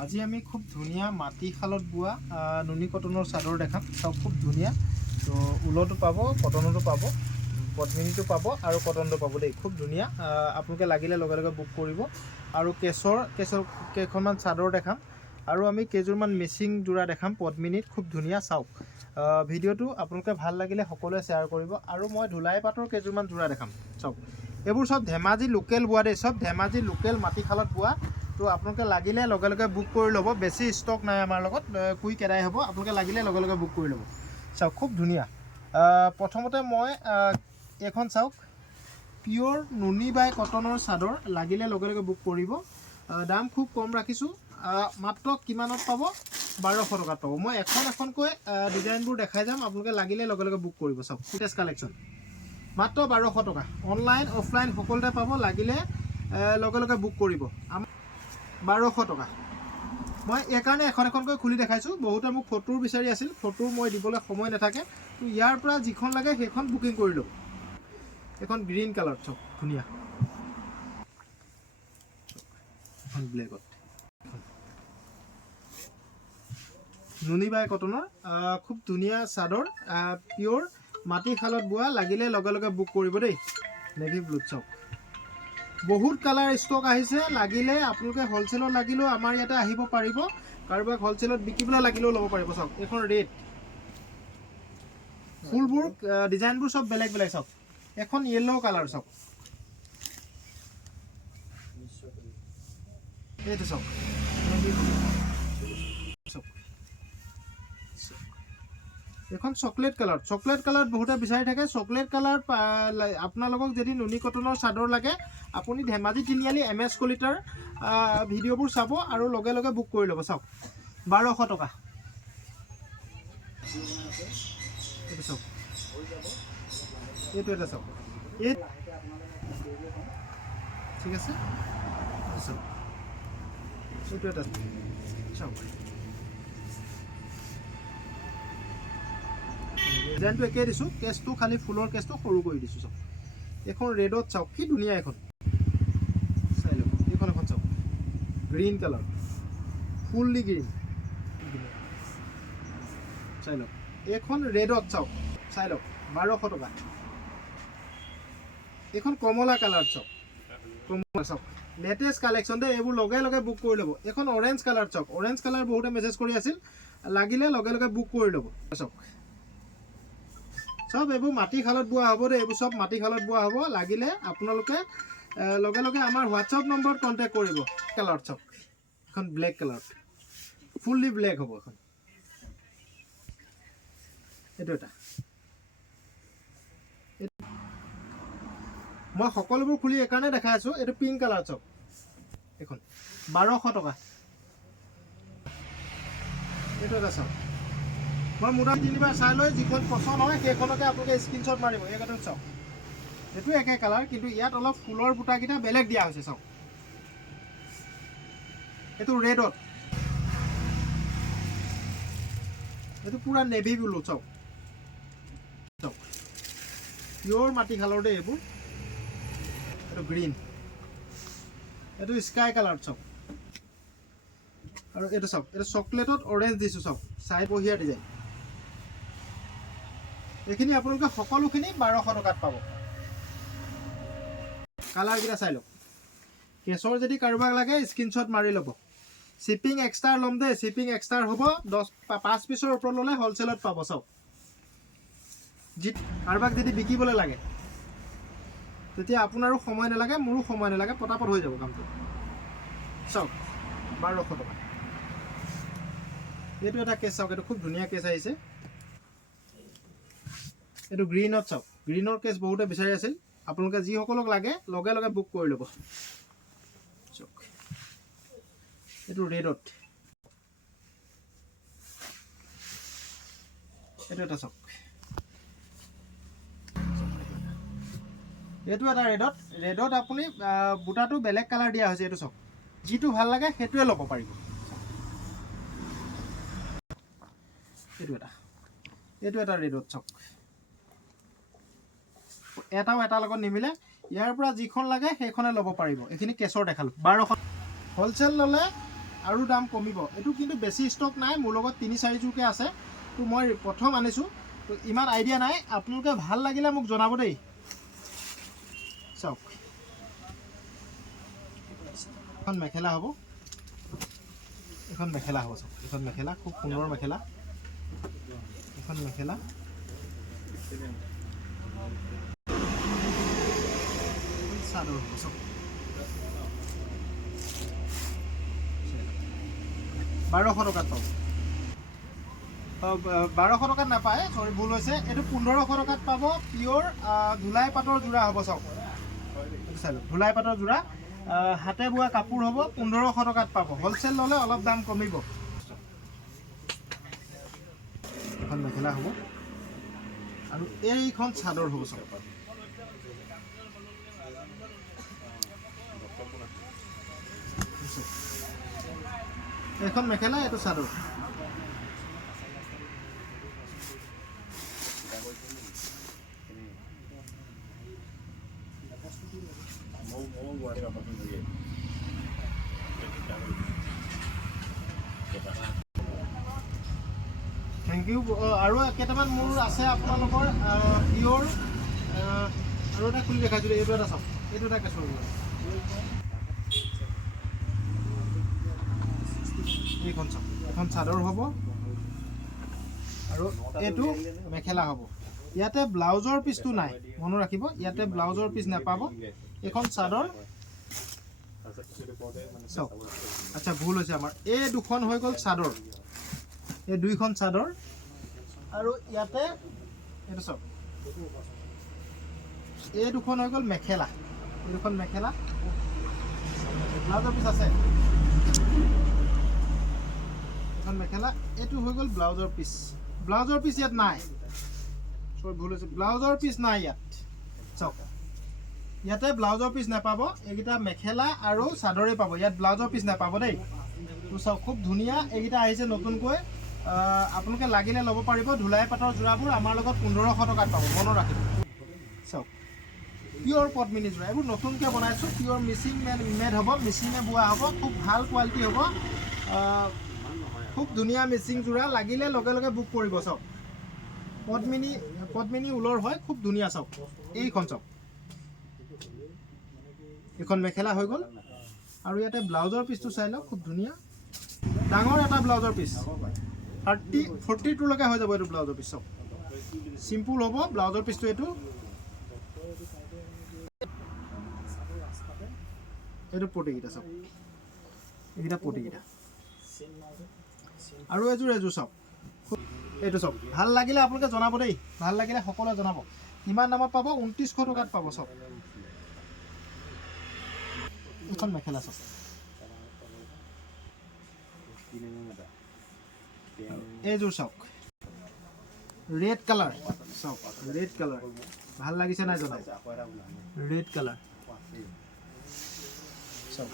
আজি আমি খুব ধুনীয়া মাটিশালত বোৱা নুনি কটনৰ চাদৰ দেখাম। সব খুব ধুনীয়া। তো ঊলতো পাব, কটনতো পাব, পদ্মিনীটো পাব আৰু কটনটো পাব দেই। খুব ধুনীয়া। আপোনালোকে লাগিলে লগে লগে বুক কৰিব। আৰু কেছৰ কেইখনমান চাদৰ দেখাম আৰু আমি কেইযোৰমান মিচিং যোৰা দেখাম পদ্মিনীত। খুব ধুনীয়া। চাওক ভিডিঅ'টো আপোনালোকে ভাল লাগিলে সকলোৱে শ্বেয়াৰ কৰিব। আৰু মই ধুলাই পাটৰ কেইযোৰমান যোৰা দেখাম। চাওক এইবোৰ সব ধেমাজি লোকেল বোৱা দেই, সব ধেমাজি লোকেল মাটিশালত বোৱা। তো আপোনালোকে লাগিলে লগে লগে বুক কৰি ল'ব। বেছি ষ্টক নাই আমাৰ লগত, কুইক এদাই হ'ব। আপোনালোকে লাগিলে লগে লগে বুক কৰি ল'ব। চাওক খুব ধুনীয়া। প্ৰথমতে মই এইখন চাওক পিয়'ৰ নুনি বাই কটনৰ চাদৰ। লাগিলে লগে লগে বুক কৰিব। দাম খুব কম ৰাখিছোঁ, মাত্ৰ কিমানত পাব? 1200 টকাত পাব। মই এখনকৈ ডিজাইনবোৰ দেখাই যাম, আপোনালোকে লাগিলে লগে লগে বুক কৰিব। চাওক লেটেষ্ট কালেকশ্যন, মাত্ৰ 1200 টকা। অনলাইন অফলাইন সকলোতে পাব। লাগিলে লগে লগে বুক কৰিব। 1200 টকা। মই এইকাৰণে এখনকৈ খুলি দেখাইছোঁ। বহুতে মোক ফটোৰ বিচাৰি আছিল, ফটো মই দিবলৈ সময় নাথাকে। তো ইয়াৰ পৰা যিখন লাগে সেইখন বুকিং কৰি লওক। এখন গ্ৰীণ কালাৰ, চাওক ধুনীয়া। এখন ব্লেকত, নুনি বাই কটনৰ খুব ধুনীয়া চাদৰ, পিয়'ৰ মাটিশালত বোৱা। লাগিলে লগে লগে বুক কৰিব দেই। নেভি ব্লুত চাওক বহুত কালাৰ ষ্টক আহিছে। লাগিলে আপোনালোকে হ'লচেলত লাগিলেও আমাৰ ইয়াতে আহিব পাৰিব। কাৰোবাক হ'লচেলত বিকিবলৈ লাগিলেও ল'ব পাৰিব। চাওক এইখন ৰেড, ফুলবোৰ ডিজাইনবোৰ সব বেলেগ বেলেগ। চাওক এখন য়েল্ল' কালাৰ, চাওক এইটো চাওক। এখন চকলেট কালাৰ। চকলেট কালাৰ বহুতে বিচাৰি থাকে। চকলেট কালাৰ আপোনালোকক যদি নুনি কটনৰ চাদৰ লাগে, আপুনি ধেমাজি তিনিআলি MS কলিতাৰ ভিডিঅ'বোৰ চাব আৰু লগে লগে বুক কৰি ল'ব। চাওক 1200 টকা। এইটো চাওক, এইটো এটা চাওক, এই ঠিক আছে। চাওক এইটো এটা চাওক, ডিজাইনটো একেই দিছোঁ। কেছটো খালি ফুলৰ কেছটো সৰু কৰি দিছোঁ। চাওক এইখন ৰেডত, চাওক কি ধুনীয়া। এখন চাই লওক। এইখন এখন চাওক গ্ৰীণ কালাৰ, ফুললি গ্ৰীণ। চাই লওক এইখন ৰেডত, চাওক চাই লওক 1200 টকা। এইখন কমলা কালাৰ, চাওক কমলা। চাওক লেটেষ্ট কালেকশ্যন দেই, এইবোৰ লগে লগে বুক কৰি ল'ব। এইখন অৰেঞ্জ কালাৰ, চাওক অৰেঞ্জ কালাৰ বহুতে মেছেজ কৰি আছিল। লাগিলে লগে লগে বুক কৰি ল'ব। চাওক সব এইবোৰ মাটিশালত বোৱা হ'ব দেই। এইবোৰ সব মাটিশালত বোৱা হ'ব। লাগিলে আপোনালোকে লগে লগে আমাৰ হোৱাটছআপ নম্বৰত কণ্টেক্ট কৰিব। কালাৰ চাওক, এখন ব্লেক কালাৰ, ফুল্লি ব্লেক হ'ব এখন। এইটো এটা মই সকলোবোৰ খুলি এইকাৰণে দেখাই আছোঁ। এইটো পিংক কালাৰ, চাওক এইখন 1200 টকা। এইটো এটা চাওক, মই মোটামুটি তিনিবাৰ চাই লৈ যিখন পচন্দ হয় সেইখনকে আপোনালোকে স্ক্ৰীনশ্বট মাৰিব। এইকেইটা চাওক এইটো একে কালাৰ, কিন্তু ইয়াত অলপ ফুলৰ বুটাকেইটা বেলেগ দিয়া হৈছে। চাওক এইটো ৰেডত, এইটো পূৰা নেভি ব্লু। চাওক চাওক পিয়'ৰ মাটিশালৰ দেই এইবোৰ। এইটো গ্ৰীণ, এইটো স্কাই কালাৰ। চাওক আৰু এইটো চাওক, এইটো চকলেটত অৰেঞ্জ দিছোঁ। চাওক চাই বঢ়িয়া ডিজাইন। এইখিনি আপোনালোকে সকলোখিনি 1200 টকাত পাব। কালাৰকেইটা চাই লওক। কেছৰ যদি কাৰোবাক লাগে স্ক্ৰীনশ্বট মাৰি ল'ব। শ্বিপিং এক্সট্ৰা ল'ম দেই, শ্বিপিং এক্সট্ৰা হ'ব। 5 পিছৰ ওপৰত ল'লে হ'লচেলত পাব। চাওক কাৰোবাক যদি বিকিবলৈ লাগে তেতিয়া আপোনাৰো সময় নালাগে, মোৰো সময় নালাগে, পটাপট হৈ যাব কামটো। চাওক 1200 টকা। এইটো এটা কেছ, চাওক এইটো খুব ধুনীয়া কেছ আহিছে। এইটো গ্ৰীণত, চাওক গ্ৰীণৰ কেছ বহুতে বিচাৰি আছিল। আপোনালোকে যিসকলক লাগে লগে লগে বুক কৰি ল'ব। চাওক এইটো ৰেডত, এইটো এটা চাওক, এইটো এটা ৰেডত। ৰেডত আপুনি বুটাটো বেলেগ কালাৰ দিয়া হৈছে। এইটো চাওক, যিটো ভাল লাগে সেইটোৱে ল'ব পাৰিব। এইটো এটা ৰেডত, চাওক এটাও এটাৰ লগত নিমিলে। ইয়াৰ পৰা যিখন লাগে সেইখনে ল'ব পাৰিব। এইখিনি কেছৰ দেখালোঁ 1200। হ'লচেল ল'লে আৰু দাম কমিব। এইটো কিন্তু বেছি ষ্টক নাই, মোৰ লগত 3-4 যোৰকৈ আছে। তো মই প্ৰথম আনিছোঁ, তো ইমান আইডিয়া নাই। আপোনালোকে ভাল লাগিলে মোক জনাব দেই। চাওক, এখন মেখেলা হ'ব, এখন মেখেলা হ'ব। চাওক, এখন মেখেলা খুব সুন্দৰ মেখেলা, এখন মেখেলা। চাদৰ হ'ব। চাওক, 1200 টকাত পাব। 1200 টকাত নাপায়, চৰি ভুল হৈছে, এইটো 1500 টকাত পাব। পিয়'ৰ ধুলাই পাটৰ যোৰা হ'ব। চাওক, চাই লওক, ধুলাই পাটৰ যোৰা, হাতে বোৱা কাপোৰ হ'ব। 1500 টকাত পাব। হ'লচেল ল'লে অলপ দাম কমিব। এখন মেখেলা হ'ব আৰু এইখন চাদৰ হ'ব। চাওক, এইখন মেখেলা, এইটো চাদৰ। Thank you. আৰু কেইটামান মোৰ আছে আপোনালোকৰ পিয়'ৰ। আৰু এটা খুলি দেখাইছোঁ, এইটো এটা চাওক, এইটো এটা কেঁচৰ। এইখন চাওক, এখন চাদৰ হ'ব আৰু এইটো মেখেলা হ'ব। ইয়াতে ব্লাউজৰ পিচটো নাই, মনত ৰাখিব, ইয়াতে ব্লাউজৰ পিচ নাপাব। এইখন চাদৰ। চাওক, আচ্ছা ভুল হৈছে আমাৰ, এই দুখন হৈ গ'ল চাদৰ, এই দুইখন চাদৰ। আৰু ইয়াতে এইটো চাওক, এই দুখন হৈ গ'ল মেখেলা, এই দুখন মেখেলা। ব্লাউজৰ পিচ আছে, এখন মেখেলা। এইটো হৈ গ'ল ব্লাউজৰ পিচ। ব্লাউজৰ পিচ ইয়াত নাই, চৰি ভুল হৈছে, ব্লাউজৰ পিচ নাই ইয়াত। চাওক, ইয়াতে ব্লাউজৰ পিচ নাপাব। এইকেইটা মেখেলা আৰু চাদৰে পাব, ইয়াত ব্লাউজৰ পিচ নাপাব দেই। তো চাওক, খুব ধুনীয়া। এইকেইটা আহিছে নতুনকৈ, আপোনালোকে লাগিলে ল'ব পাৰিব। ধুলাই পাটৰ যোৰাবোৰ আমাৰ লগত 1500 টকাত পাব, মনত ৰাখিব। চাওক, পিয়'ৰ পদ্মিনী যোৰা, এইবোৰ নতুনকৈ বনাইছোঁ। পিয়'ৰ মেচিন মেড হ'ব, মেচিনে বোৱা হ'ব, খুব ভাল কোৱালিটি হ'ব। খুব ধুনীয়া মেচিন যোৰা, লাগিলে লগে লগে বুক কৰিব। চাওক, পদ্মিনী ঊলৰ হয়, খুব ধুনীয়া। চাওক, এইখন চাওক, এইখন মেখেলা হৈ গ'ল। আৰু ইয়াতে ব্লাউজৰ পিচটো চাই লওক, খুব ধুনীয়া ডাঙৰ এটা ব্লাউজৰ পিচ। 42লৈকে হৈ যাব এইটো ব্লাউজৰ পিচ। চাওক, চিম্পুল হ'ব ব্লাউজৰ পিচটো। এইটো পটিকেইটা চাওক, এইকেইটা পটিকেইটা। আৰু এযোৰ চাওক, এইটো চাওক। ভাল লাগিলে আপোনালোকে জনাব দেই, ভাল লাগিলে সকলোৱে জনাব। কিমান দামত পাব? 2900 টকাত পাব। চাওক, এইখন মেখেলা চাওক, এইযোৰ চাওক, ৰেড কালাৰ। চাওক, ৰেড কালাৰ ভাল লাগিছে নাই জনাব। ৰেড কালাৰ, চাওক,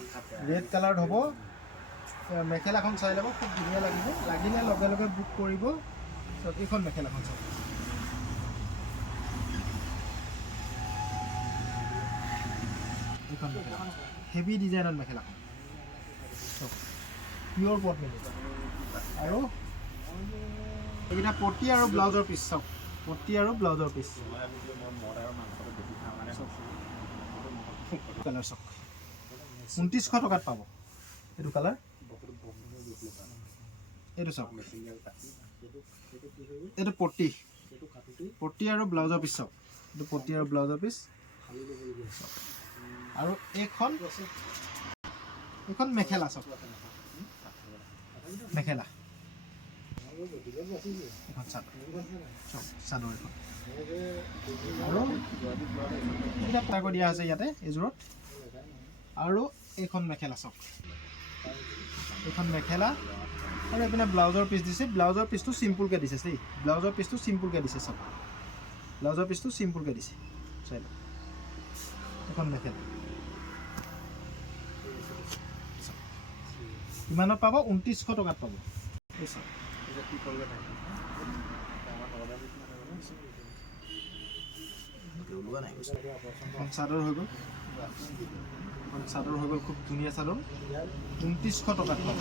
ৰেড কালাৰত হ'ব। মেখেলাখন চাই ল'ব, খুব ধুনীয়া লাগিব। লাগিলে লগে লগে বুক কৰিব। চাওক, এইখন মেখেলাখন চাওক, এইখন মেখেলা হেভি ডিজাইনৰ মেখেলাখন। চাওক, পিয়'ৰ পদ্মিনী। আৰু এইকেইটা পটি আৰু ব্লাউজৰ পিচ। চাওক, পটি আৰু ব্লাউজৰ পিচ। কালাৰ চাওক, 2900 টকাত পাব এইটো কালাৰ। এইটো চাওক, এইটো পটি আৰু ব্লাউজৰ পিচ। চাওক, এইটো পটি আৰু ব্লাউজৰ পিচ। আৰু এইখন মেখেলা। চাওক, মেখেলা, এখন চাদৰ। চাওক, চাদৰ এখন। আৰু এইকেইটা পটাকৈ দিয়া আছে ইয়াতে এইযোৰত। আৰু এইখন মেখেলা। চাওক, এইখন মেখেলা। আৰু এইপিনে ব্লাউজৰ পিচ দিছে। ব্লাউজৰ পিচটো চিম্পুলকৈ দিছে দেই, ব্লাউজৰ পিচটো চিম্পুলকৈ দিছে। চাওক, ব্লাউজৰ পিচটো চিম্পুলকৈ দিছে, চাই লওক। এইখন মেখেলা কিমানত পাব? 2900 টকাত পাব। চাওক, চাদৰ হৈ গ'ল। চাদৰ হৈ গ'ল, খুব ধুনীয়া চাদৰ, 2900 টকাত পাব।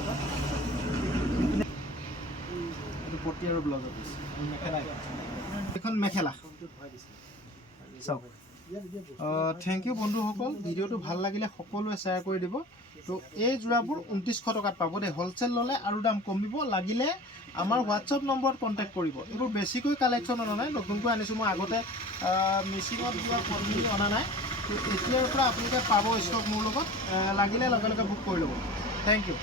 এইটো পটি আৰু ব্লাউজৰ পিচ, মেখেলা, এইখন মেখেলা চাওক। থেংক ইউ বন্ধুসকল, ভিডিঅ'টো ভাল লাগিলে সকলোৱে শ্বেয়াৰ কৰি দিব। তো এই যোৰাবোৰ 2900 টকাত পাব দেই। হ'লচেল ল'লে আৰু দাম কমিব, লাগিলে আমাৰ হোৱাটছআপ নম্বৰত কণ্টেক্ট কৰিব। এইবোৰ বেছিকৈ কালেকশ্যন অনা নাই, নতুনকৈ আনিছোঁ মই, আগতে মেচিনত যোৱা পদ্ধতি অনা নাই। তো এতিয়াৰ পৰা আপোনালোকে পাব ষ্টক মোৰ লগত, লাগিলে লগে লগে বুক কৰি ল'ব। Thank U.